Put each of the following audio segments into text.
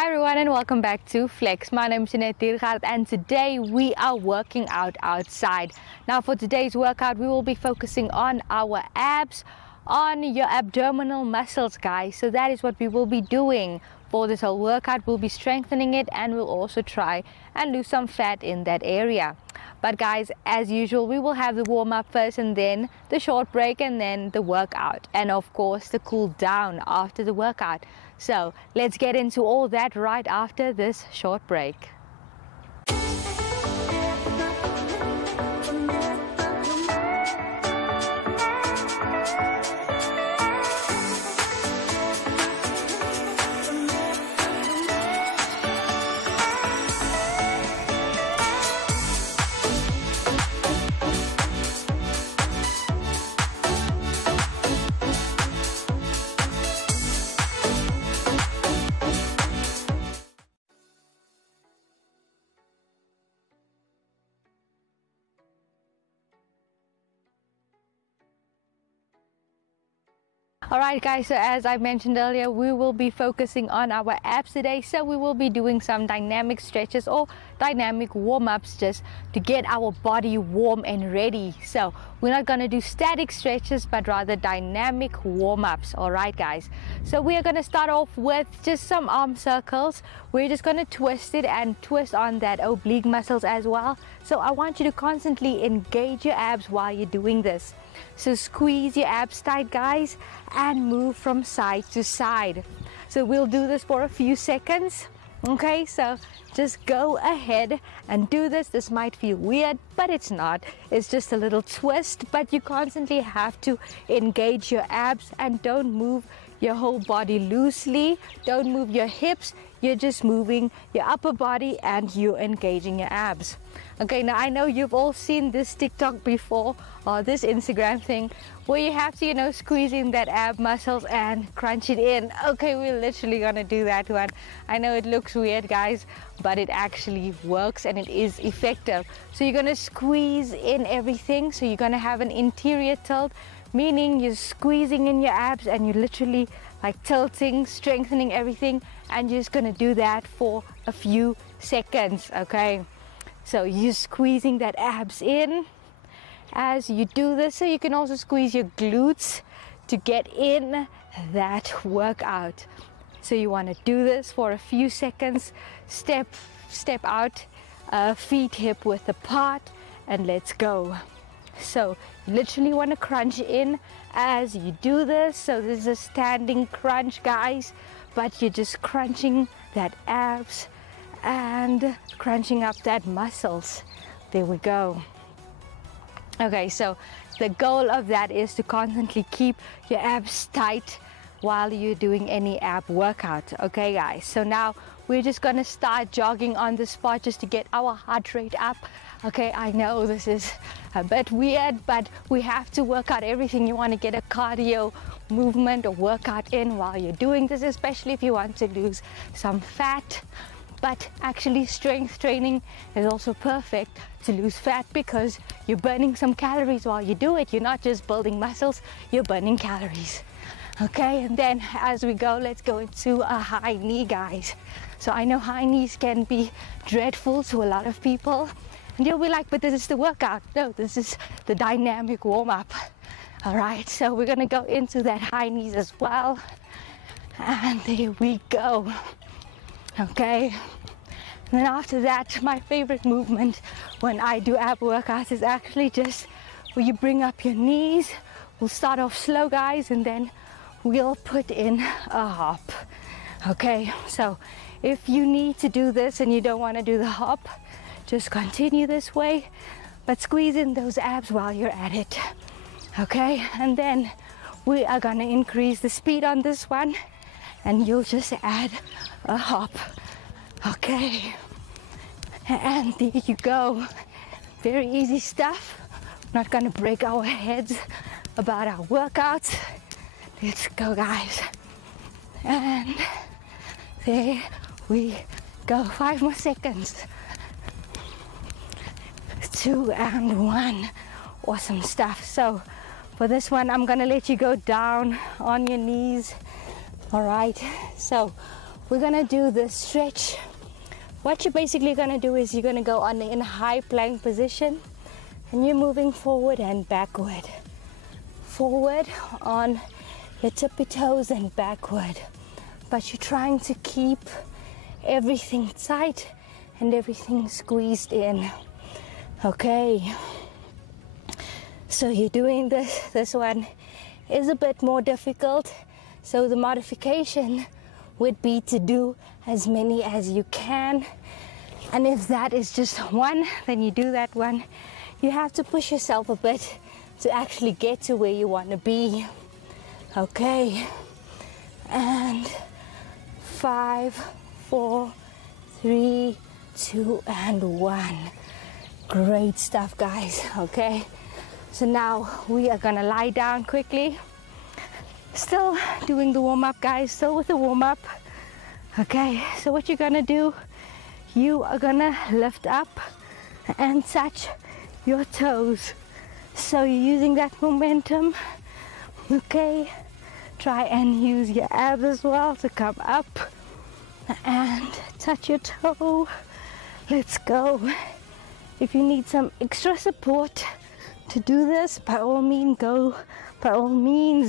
Hi everyone and welcome back to Flex. My name is Jeanette Diergaard and today we are working out outside. Now for today's workout we will be focusing on our abs, on your abdominal muscles guys. So that is what we will be doing for this whole workout. We'll be strengthening it and we'll also try and lose some fat in that area. But guys, as usual, we will have the warm-up first and then the short break and then the workout. And of course, the cool down after the workout. So let's get into all that right after this short break. Alright guys, so as I mentioned earlier, we will be focusing on our abs today. So we will be doing some dynamic stretches or dynamic warm-ups just to get our body warm and ready. So we're not going to do static stretches but rather dynamic warm-ups. Alright guys, so we are going to start off with just some arm circles. We're just going to twist it and twist on that oblique muscles as well. So I want you to constantly engage your abs while you're doing this. So squeeze your abs tight guys and move from side to side. So we'll do this for a few seconds. Okay, so just go ahead and do this. This might feel weird, but it's not. It's just a little twist, but you constantly have to engage your abs and don't move your whole body loosely. Don't move your hips. You're just moving your upper body and you're engaging your abs. Okay, now I know you've all seen this TikTok before or this Instagram thing where you have to, squeeze in that ab muscles and crunch it in. Okay, we're literally gonna do that one. I know it looks weird guys, but it actually works and it is effective. So you're gonna squeeze in everything. So you're gonna have an interior tilt, meaning you're squeezing in your abs and you're literally like tilting, strengthening everything, and you're just gonna do that for a few seconds. Okay, so you're squeezing that abs in as you do this. So you can also squeeze your glutes to get in that workout. So you want to do this for a few seconds. Step out, feet hip width apart, and let's go. So you literally want to crunch in as you do this. So this is a standing crunch guys, but you're just crunching that abs and crunching up that muscles. There we go. Okay, so the goal of that is to constantly keep your abs tight while you're doing any ab workout. Okay guys, so now we're just gonna start jogging on the spot just to get our heart rate up. Okay, I know this is a bit weird, but we have to work out everything. You want to get a cardio movement or workout in while you're doing this, especially if you want to lose some fat. But actually strength training is also perfect to lose fat because you're burning some calories while you do it. You're not just building muscles, you're burning calories. Okay, and then as we go, let's go into a high knee guys. So I know high knees can be dreadful to a lot of people. And you'll be like, but this is the workout. No, this is the dynamic warm-up. All right, so we're gonna go into that high knees as well. And there we go. Okay, and then after that, my favorite movement when I do ab workouts is actually just where you bring up your knees. We'll start off slow guys and then we'll put in a hop. Okay, so if you need to do this and you don't want to do the hop, just continue this way, but squeeze in those abs while you're at it. Okay, and then we are gonna increase the speed on this one and you'll just add a hop. Okay, and there you go. Very easy stuff. Not gonna break our heads about our workouts. Let's go guys. And there we go. 5 more seconds. 2 and 1. Awesome stuff. So for this one, I'm gonna let you go down on your knees. All right, so we're gonna do the stretch. What you're basically gonna do is you're gonna go on in high plank position, and you're moving forward and backward. Forward on your tippy toes and backward. But you're trying to keep everything tight and everything squeezed in. Okay. So you're doing this. This one is a bit more difficult. So the modification would be to do as many as you can. And if that is just one, then you do that one. You have to push yourself a bit to actually get to where you want to be. Okay. And 5, 4, 3, 2, and 1. Great stuff, guys. Okay. So now we are gonna lie down quickly. Still doing the warm-up, guys. Still with the warm-up. Okay, so what you're gonna do, you are gonna lift up and touch your toes. So you're using that momentum. Okay, try and use your abs as well to come up and touch your toe. Let's go. If you need some extra support to do this, by all means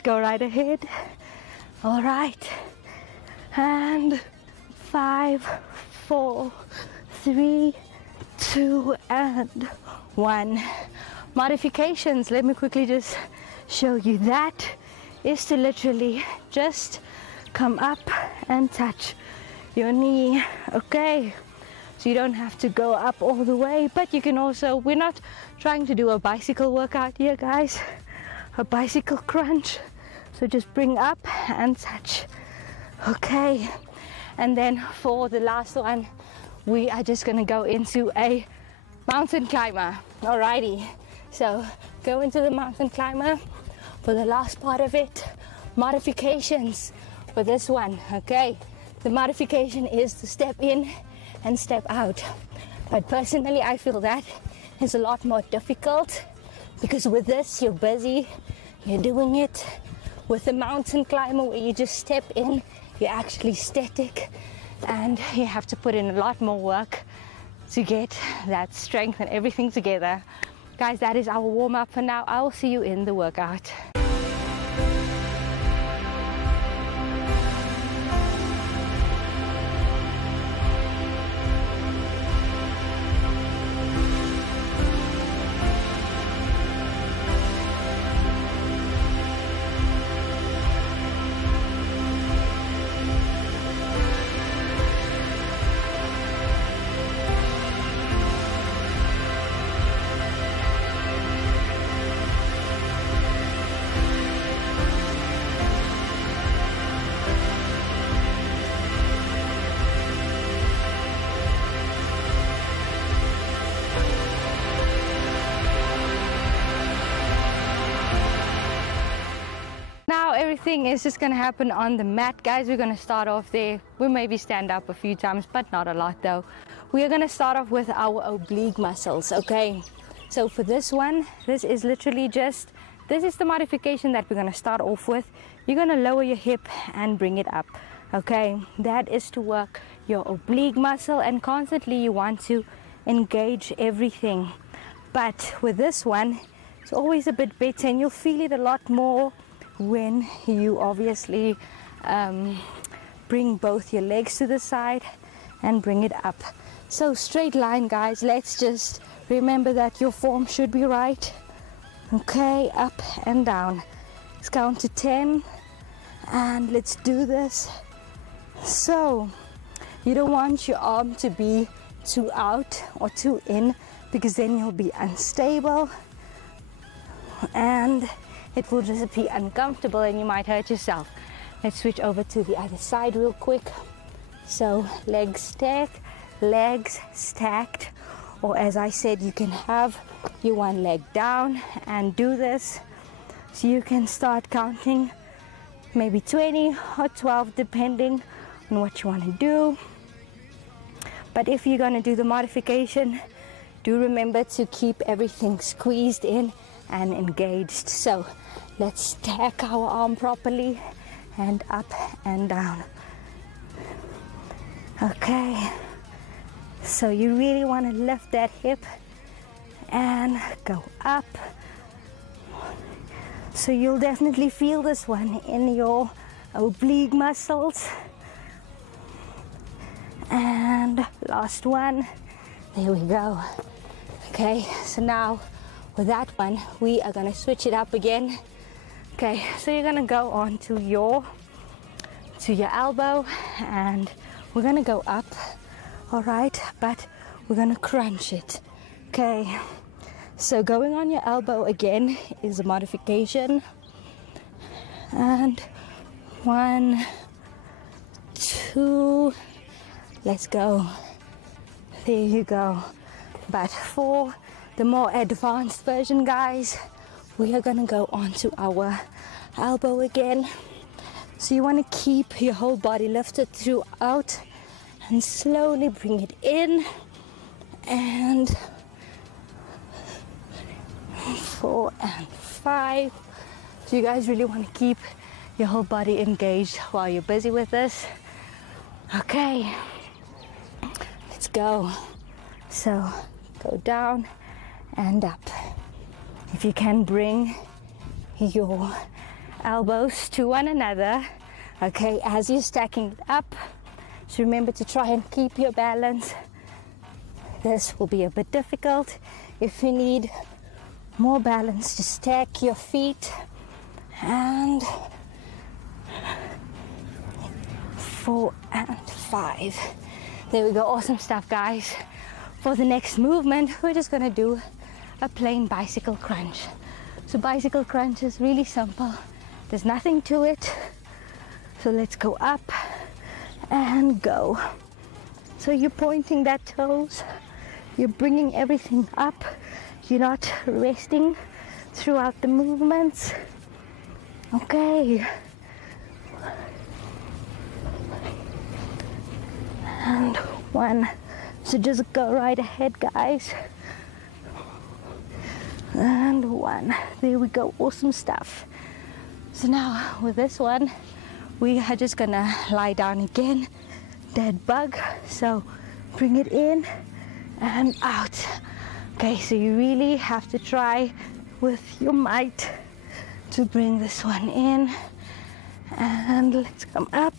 go right ahead. All right, and 5, 4, 3, 2, and 1. Modifications, let me quickly just show you. That is to literally just come up and touch your knee. Okay, so you don't have to go up all the way, but you can also, we're not trying to do a bicycle workout here, guys, a bicycle crunch. So just bring up and touch. Okay, and then for the last one, we are just gonna go into a mountain climber. Alrighty, so go into the mountain climber for the last part of it. Modifications for this one. Okay, the modification is to step in and step out, but personally I feel that is a lot more difficult, because with this you're busy, you're doing it. With the mountain climber, where you just step in, you're actually static, and you have to put in a lot more work to get that strength and everything together. Guys, that is our warm-up for now. I will see you in the workout. Everything is just gonna happen on the mat, guys. We're gonna start off there. We maybe stand up a few times, but not a lot though. We are gonna start off with our oblique muscles. Okay, so for this one, this is literally just, this is the modification that we're gonna start off with. You're gonna lower your hip and bring it up. Okay, that is to work your oblique muscle, and constantly you want to engage everything. But with this one, it's always a bit better, and you'll feel it a lot more when you obviously bring both your legs to the side and bring it up. So straight line, guys. Let's just remember that your form should be right. Okay, up and down. Let's count to 10 and let's do this. So you don't want your arm to be too out or too in, because then you'll be unstable and it will just be uncomfortable and you might hurt yourself. Let's switch over to the other side real quick. So legs stacked, or as I said, you can have your one leg down and do this. So you can start counting maybe 20 or 12 depending on what you want to do. But if you're going to do the modification, do remember to keep everything squeezed in and engaged. So let's stack our arm properly and up and down. Okay, so you really want to lift that hip and go up. So you'll definitely feel this one in your oblique muscles. And last one. There we go. Okay, so now with that one, we are gonna switch it up again. Okay, so you're gonna go on to your elbow and we're gonna go up, all right, but we're gonna crunch it. Okay, so going on your elbow again is a modification. And 1, 2, let's go. There you go. But for the more advanced version, guys, we are gonna go onto our elbow again. So you want to keep your whole body lifted throughout and slowly bring it in. And 4 and 5. So you guys really want to keep your whole body engaged while you're busy with this. Okay, let's go. So go down and up. If you can bring your elbows to one another, okay, as you're stacking it up. So remember to try and keep your balance. This will be a bit difficult. If you need more balance, just stack your feet. And 4 and 5. There we go. Awesome stuff, guys. For the next movement, we're just gonna do a plain bicycle crunch. So bicycle crunch is really simple. There's nothing to it. So let's go up and go. So you're pointing that toes. You're bringing everything up. You're not resting throughout the movements. Okay. And 1. So just go right ahead, guys. And 1. There we go. Awesome stuff. So now with this one, we are just gonna lie down again. Dead bug. So bring it in and out. Okay, so you really have to try with your might to bring this one in. And let's come up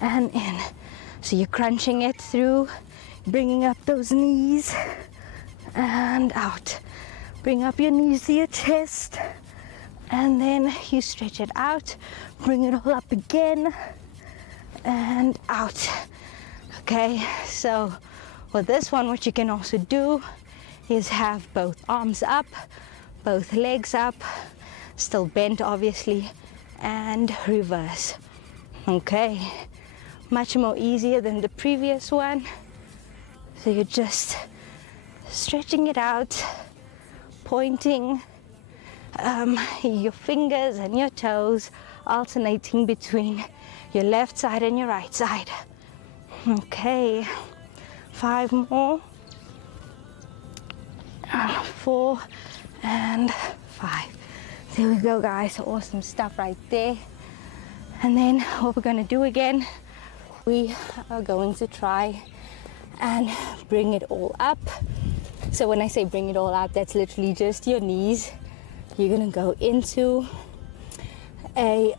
and in. So you're crunching it through, bringing up those knees and out. Bring up your knees to your chest. And then you stretch it out, bring it all up again and out. Okay, so with this one, what you can also do is have both arms up, both legs up, still bent obviously, and reverse. Okay, much more easier than the previous one. So you're just stretching it out, pointing your fingers and your toes, alternating between your left side and your right side. Okay, 5 more. 4 and 5. There we go, guys. Awesome stuff right there. And then what we're going to do again, we are going to try and bring it all up. So when I say bring it all up, that's literally just your knees. You're going to go into a,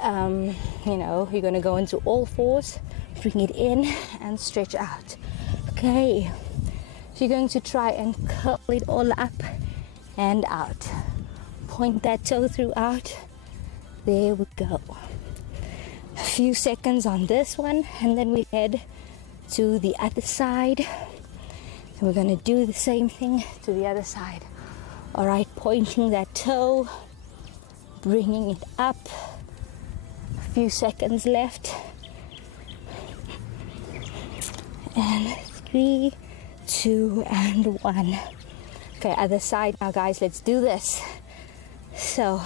you're going to go into all fours, bring it in and stretch out. Okay. So you're going to try and curl it all up and out. Point that toe throughout. There we go. A few seconds on this one, and then we head to the other side. So we're going to do the same thing to the other side. All right, pointing that toe, bringing it up. A few seconds left. And 3, 2, and 1. Okay, other side now, guys. Let's do this. So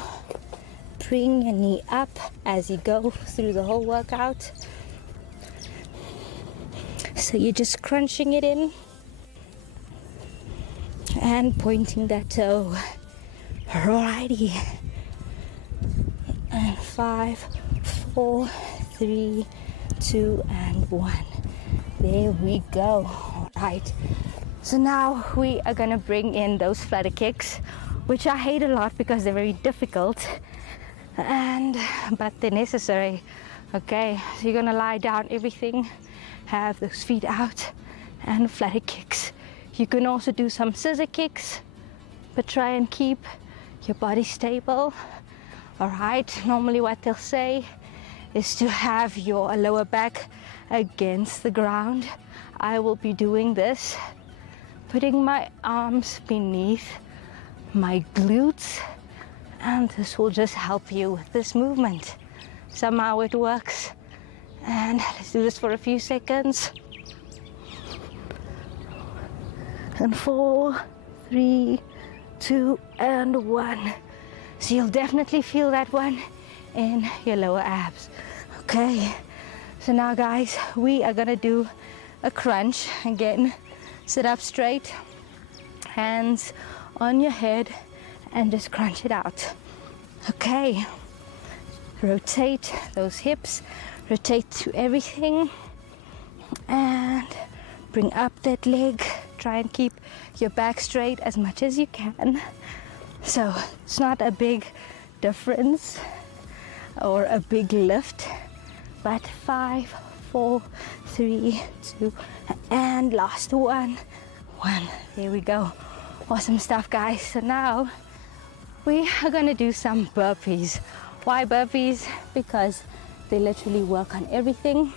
bring your knee up as you go through the whole workout. So you're just crunching it in and pointing that toe. Alrighty. And 5, 4, 3, 2, and 1. There we go. All right. So now we are gonna bring in those flutter kicks, which I hate a lot because they're very difficult, but they're necessary. Okay, so you're gonna lie down, everything, have those feet out, and flutter kicks. You can also do some scissor kicks, but try and keep your body stable. All right, normally what they'll say is to have your lower back against the ground. I will be doing this, putting my arms beneath my glutes, and this will just help you with this movement. Somehow it works, and let's do this for a few seconds. And 4, 3, 2, and 1. So you'll definitely feel that one in your lower abs. Okay, so now guys, we are gonna do a crunch. Again, sit up straight, hands on your head, and just crunch it out. Okay, rotate those hips, rotate to everything, and bring up that leg. Try and keep your back straight as much as you can. So it's not a big difference or a big lift, but 5, 4, 3, 2, and last one. There we go. Awesome stuff, guys. So now we are gonna do some burpees. Why burpees? Because they literally work on everything.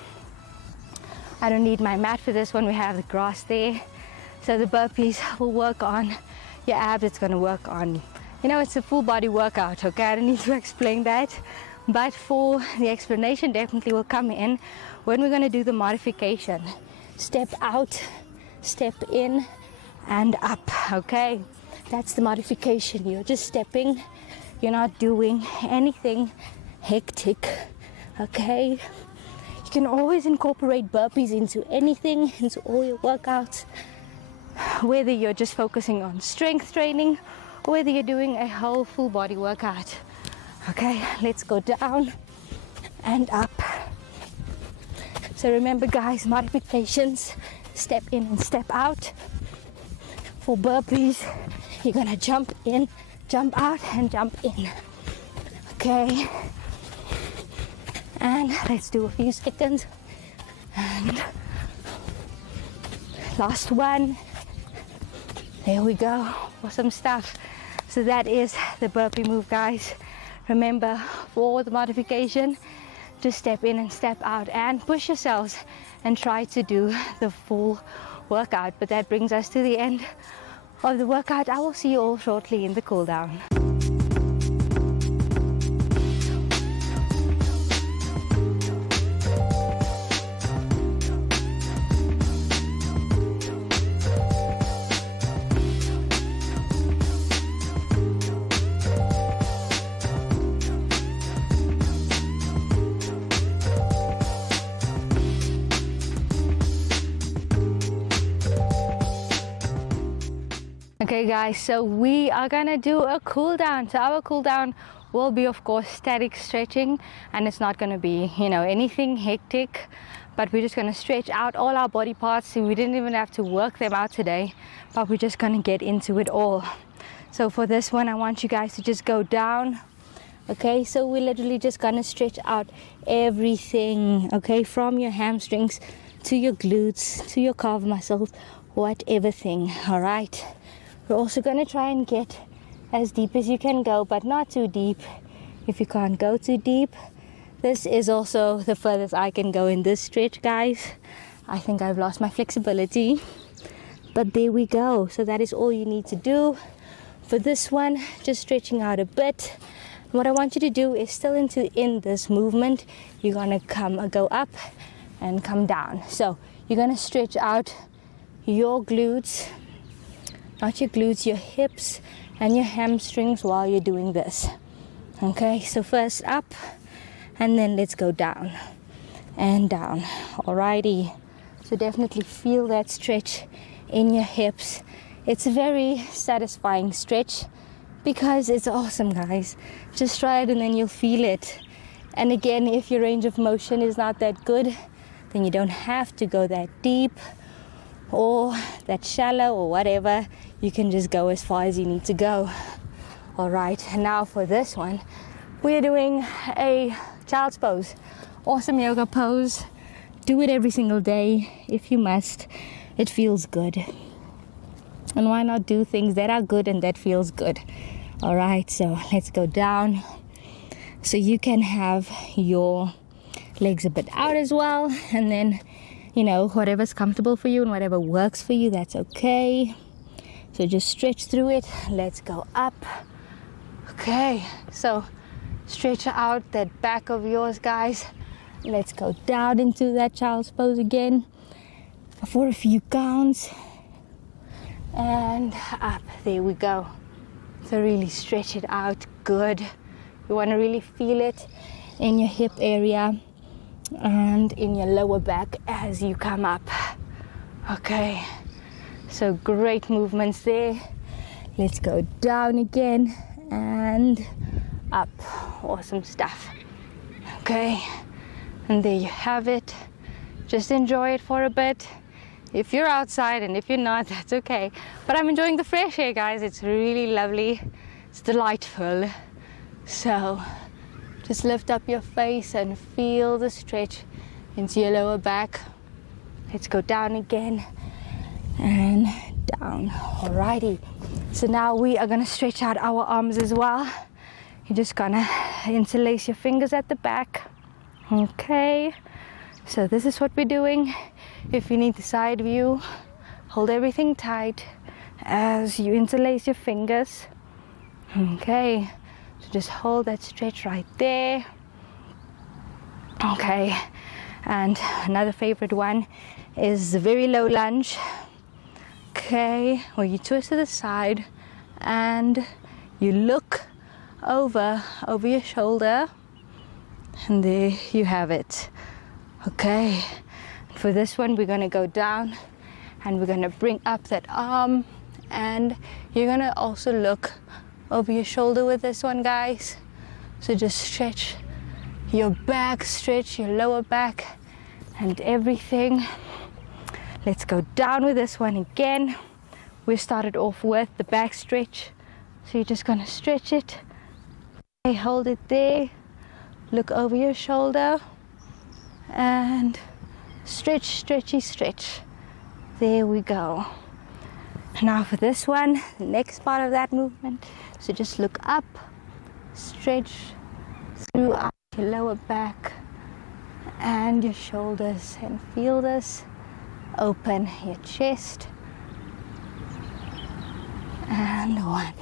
I don't need my mat for this one. We have the grass there. So the burpees will work on your abs. It's gonna work on, it's a full body workout, okay? I don't need to explain that. But for the explanation definitely will come in when we're gonna do the modification. Step out, step in, and up, okay? That's the modification. You're just stepping. You're not doing anything hectic, okay? You can always incorporate burpees into anything, into all your workouts, whether you're just focusing on strength training or whether you're doing a whole full body workout. Okay, let's go down and up. So remember guys, modifications, step in and step out. For burpees, you're gonna jump in, jump out, and jump in. Okay, and let's do a few seconds. And last one. There we go. Awesome stuff. So that is the burpee move, guys. Remember, for the modification, just step in and step out and push yourselves and try to do the full workout. But that brings us to the end of the workout. I will see you all shortly in the cool down. Okay guys, so we are gonna do a cool down. So our cool down will be of course static stretching, and it's not gonna be anything hectic, but we're just gonna stretch out all our body parts. So we didn't even have to work them out today, but we're just gonna get into it all. So for this one, I want you guys to just go down. Okay, so we're literally just gonna stretch out everything, okay, from your hamstrings to your glutes to your calf muscles, whatever thing. All right, we're also going to try and get as deep as you can go, but not too deep. If you can't go too deep, this is also the furthest I can go in this stretch, guys. I think I've lost my flexibility, but there we go. So that is all you need to do for this one, just stretching out a bit. What I want you to do is still in this movement, you're going to go up and come down. So you're going to stretch out your glutes, not your glutes, your hips and your hamstrings while you're doing this. Okay, so first up, and then let's go down and down. Alrighty, so definitely feel that stretch in your hips. It's a very satisfying stretch because it's awesome, guys. Just try it and then you'll feel it. And again, if your range of motion is not that good, then you don't have to go that deep or that shallow or whatever. You can just go as far as you need to go. All right, now for this one, we're doing a child's pose. Awesome yoga pose. Do it every single day if you must. It feels good. And why not do things that are good and that feels good? All right, so let's go down. So you can have your legs a bit out as well, and then, you know, whatever's comfortable for you and whatever works for you, that's okay. So just stretch through it. Let's go up. Okay, so stretch out that back of yours, guys. Let's go down into that child's pose again for a few counts, and up. There we go. So really stretch it out. Good. You want to really feel it in your hip area and in your lower back as you come up. Okay, so great movements there. Let's go down again and up. Awesome stuff. Okay, and there you have it. Just enjoy it for a bit. If you're outside, and if you're not, that's okay. But I'm enjoying the fresh air, guys. It's really lovely. It's delightful. So just lift up your face and feel the stretch into your lower back. Let's go down again and down. Alrighty, so now we are gonna stretch out our arms as well. You're just gonna interlace your fingers at the back. Okay, so this is what we're doing. If you need the side view, hold everything tight as you interlace your fingers. Okay, so just hold that stretch right there. Okay, and another favorite one is the very low lunge. Okay, where you twist to the side and you look over your shoulder, and there you have it. Okay, for this one we're gonna go down and we're gonna bring up that arm, and you're gonna also look over your shoulder with this one, guys. So just stretch your back, stretch your lower back and everything. Let's go down with this one again. We started off with the back stretch, so you're just gonna stretch it. Okay, hold it there, look over your shoulder and stretch, stretchy, stretch. There we go. Now for this one, the next part of that movement, so just look up, stretch through your lower back and your shoulders, and feel this. Open your chest, and one.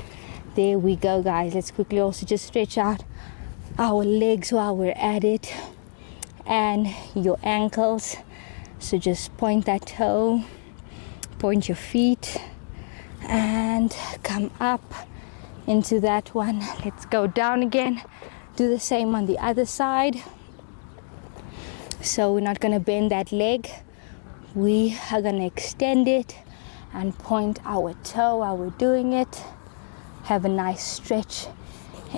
There we go, guys. Let's quickly also just stretch out our legs while we're at it, and your ankles. So just point that toe, point your feet, and come up into that one. Let's go down again. Do the same on the other side. So we're not going to bend that leg. We are going to extend it and point our toe while we're doing it. Have a nice stretch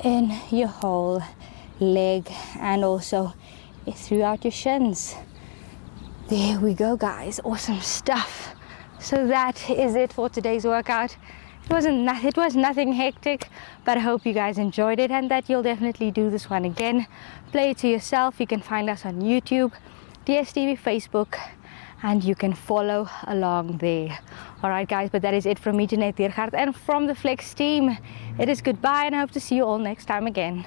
in your whole leg and also throughout your shins. There we go, guys. Awesome stuff. So that is it for today's workout. It was nothing hectic, but I hope you guys enjoyed it and that you'll definitely do this one again. Play it to yourself. You can find us on YouTube, DSTV, Facebook, and you can follow along there. Alright guys, but that is it from me, Jeanette Diergaard, and from the Flex team. It is goodbye, and I hope to see you all next time again.